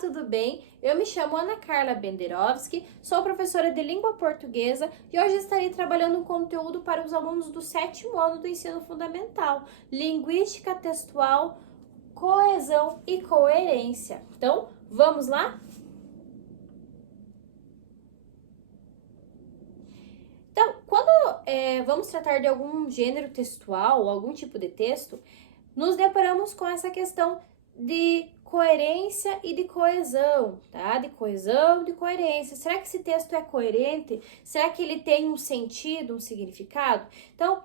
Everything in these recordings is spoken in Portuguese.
tudo bem? Eu me chamo Ana Carla Benderovski, sou professora de língua portuguesa e hoje estarei trabalhando um conteúdo para os alunos do 7º ano do ensino fundamental, linguística textual, coesão e coerência. Então, vamos lá? Então, quando vamos tratar de algum gênero textual, algum tipo de texto, nos deparamos com essa questão de coerência e de coesão, tá? De coesão, de coerência. Será que esse texto é coerente? Será que ele tem um sentido, um significado? Então,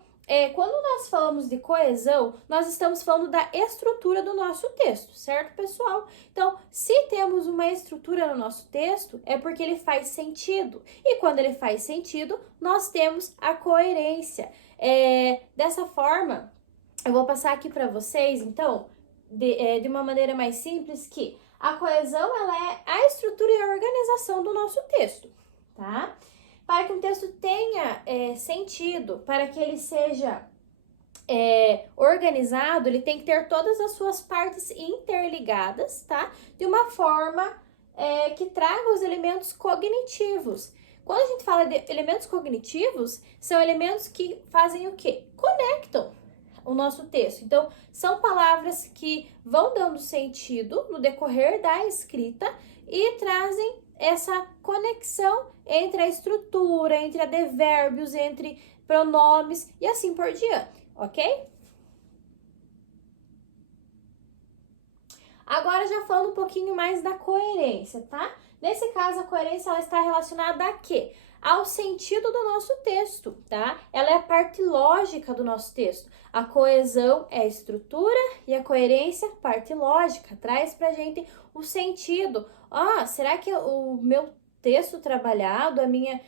quando nós falamos de coesão, nós estamos falando da estrutura do nosso texto, certo, pessoal? Então, se temos uma estrutura no nosso texto, é porque ele faz sentido. E quando ele faz sentido, nós temos a coerência. Dessa forma, eu vou passar aqui para vocês, então, de uma maneira mais simples, que a coesão, ela é a estrutura e a organização do nosso texto, tá? Para que um texto tenha sentido, para que ele seja organizado, ele tem que ter todas as suas partes interligadas, tá? De uma forma que traga os elementos cognitivos. Quando a gente fala de elementos cognitivos, são elementos que fazem o quê? Conectam o nosso texto. Então, são palavras que vão dando sentido no decorrer da escrita e trazem essa conexão entre a estrutura, entre advérbios, entre pronomes e assim por diante, ok? Agora já falando um pouquinho mais da coerência, tá? Nesse caso, a coerência ela está relacionada a quê? Ao sentido do nosso texto, tá? Ela é a parte lógica do nosso texto. A coesão é a estrutura e a coerência, parte lógica. Traz pra gente o sentido. Será que o meu texto trabalhado, a minha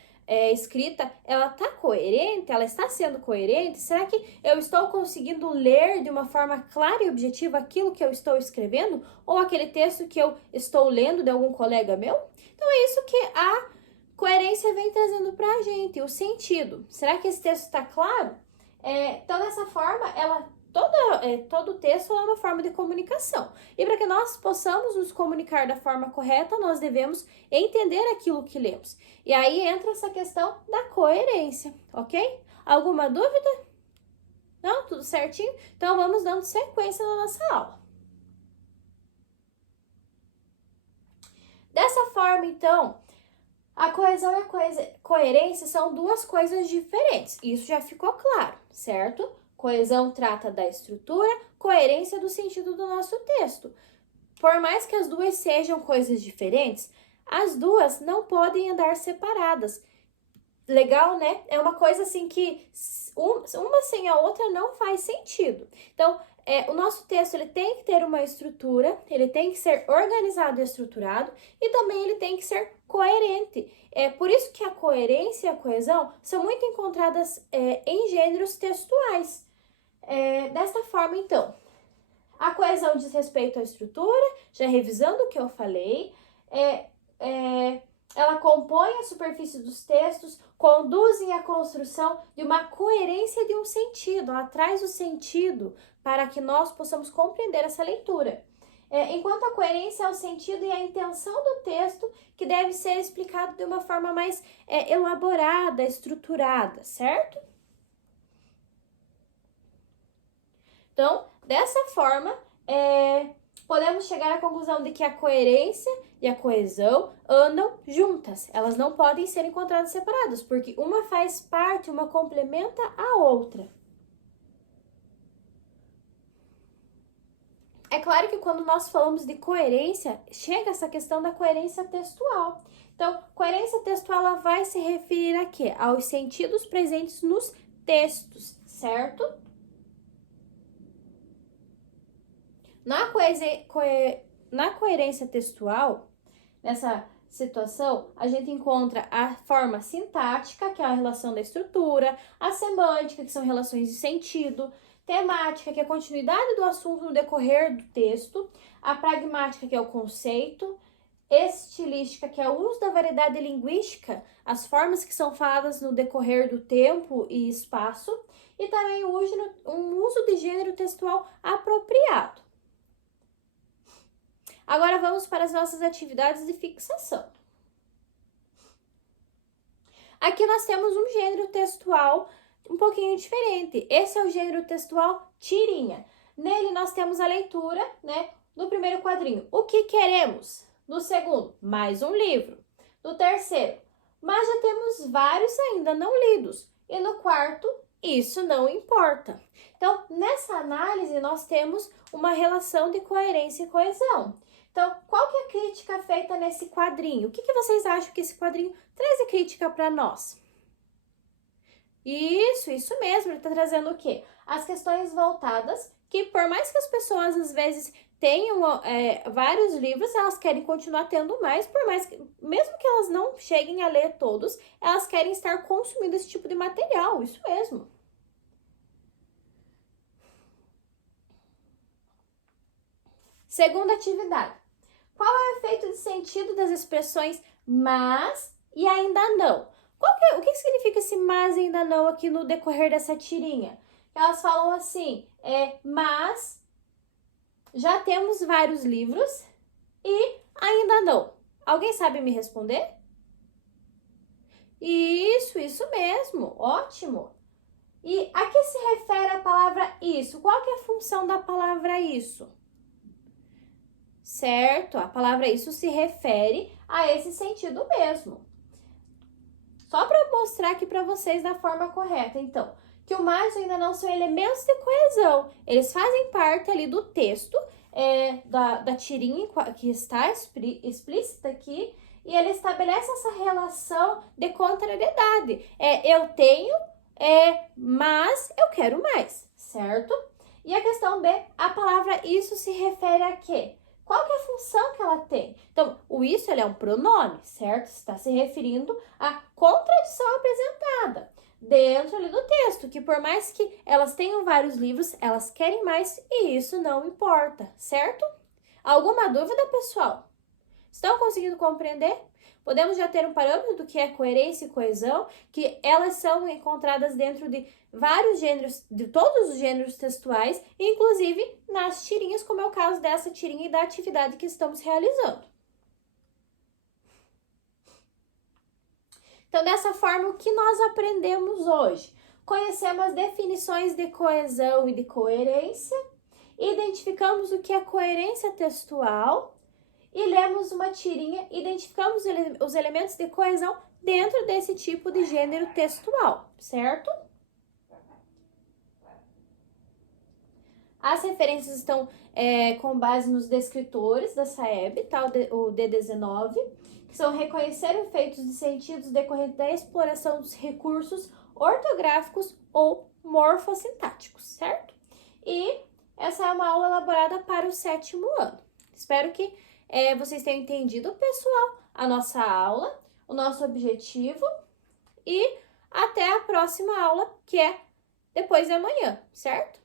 escrita, ela tá coerente? Ela está sendo coerente? Será que eu estou conseguindo ler de uma forma clara e objetiva aquilo que eu estou escrevendo? Ou aquele texto que eu estou lendo de algum colega meu? Então é isso que a coerência vem trazendo pra gente, o sentido. Será que esse texto está claro? Então, dessa forma, todo o texto é uma forma de comunicação. E para que nós possamos nos comunicar da forma correta, nós devemos entender aquilo que lemos. E aí entra essa questão da coerência, ok? Alguma dúvida? Não? Tudo certinho? Então, vamos dando sequência na nossa aula. Dessa forma, então, a coesão e a coerência são duas coisas diferentes. Isso já ficou claro, certo? Coesão trata da estrutura, coerência do sentido do nosso texto. Por mais que as duas sejam coisas diferentes, as duas não podem andar separadas. Legal, né? É uma coisa assim que uma sem a outra não faz sentido. Então, o nosso texto ele tem que ter uma estrutura, ele tem que ser organizado e estruturado e também ele tem que ser coerente. É por isso que a coerência e a coesão são muito encontradas em gêneros textuais. Desta forma, então, a coesão diz respeito à estrutura, já revisando o que eu falei, ela compõe a superfície dos textos, conduzem à construção de uma coerência de um sentido, ela traz o sentido para que nós possamos compreender essa leitura. Enquanto a coerência é o sentido e a intenção do texto que deve ser explicado de uma forma mais elaborada, estruturada, certo? Então, dessa forma, podemos chegar à conclusão de que a coerência e a coesão andam juntas. Elas não podem ser encontradas separadas, porque uma faz parte, uma complementa a outra. É claro que quando nós falamos de coerência, chega essa questão da coerência textual. Então, coerência textual ela vai se referir a quê? Aos sentidos presentes nos textos, certo? Na coerência textual, nessa situação, a gente encontra a forma sintática, que é a relação da estrutura, a semântica, que são relações de sentido, temática, que é a continuidade do assunto no decorrer do texto, a pragmática, que é o conceito, estilística, que é o uso da variedade linguística, as formas que são faladas no decorrer do tempo e espaço, e também um uso de gênero textual apropriado. Agora vamos para as nossas atividades de fixação. Aqui nós temos um gênero textual um pouquinho diferente. Esse é o gênero textual tirinha. Nele nós temos a leitura, né? No primeiro quadrinho, o que queremos? No segundo, mais um livro. No terceiro, mas já temos vários ainda não lidos. E no quarto, isso não importa. Então, nessa análise, nós temos uma relação de coerência e coesão. Então, qual que é a crítica feita nesse quadrinho? O que vocês acham que esse quadrinho traz de crítica para nós? Isso mesmo, ele está trazendo o quê? As questões voltadas, que por mais que as pessoas às vezes tenham vários livros, elas querem continuar tendo mais, por mais que, mesmo que elas não cheguem a ler todos, elas querem estar consumindo esse tipo de material, isso mesmo. Segunda atividade. Qual é o efeito de sentido das expressões mas e ainda não? O que significa esse mas e ainda não aqui no decorrer dessa tirinha? Elas falam assim, mas já temos vários livros e ainda não. Alguém sabe me responder? Isso mesmo, ótimo. E a que se refere a palavra isso? Qual que é a função da palavra isso? Certo, a palavra isso se refere a esse sentido mesmo. Só para mostrar aqui para vocês da forma correta, então, que o mais e ainda não são elementos de coesão. Eles fazem parte ali do texto da tirinha que está explícita aqui, e ele estabelece essa relação de contrariedade. Eu tenho, mas eu quero mais, certo? E a questão B, a palavra isso se refere a quê? Qual que é a função que ela tem? Então, o isso ele é um pronome, certo? Está se referindo à contradição apresentada dentro ali do texto, que por mais que elas tenham vários livros, elas querem mais e isso não importa, certo? Alguma dúvida, pessoal? Estão conseguindo compreender? Podemos já ter um parâmetro do que é coerência e coesão, que elas são encontradas dentro de vários gêneros, de todos os gêneros textuais, inclusive nas tirinhas, como é o caso dessa tirinha e da atividade que estamos realizando. Então, dessa forma, o que nós aprendemos hoje? Conhecemos as definições de coesão e de coerência, identificamos o que é coerência textual e lemos uma tirinha, identificamos os elementos de coesão dentro desse tipo de gênero textual, certo? As referências estão com base nos descritores da SAEB, tá? O D19, que são reconhecer efeitos de sentidos decorrentes da exploração dos recursos ortográficos ou morfossintáticos, certo? E essa é uma aula elaborada para o 7º ano. Espero que vocês tenham entendido, pessoal, a nossa aula, o nosso objetivo e até a próxima aula, que é depois de amanhã, certo?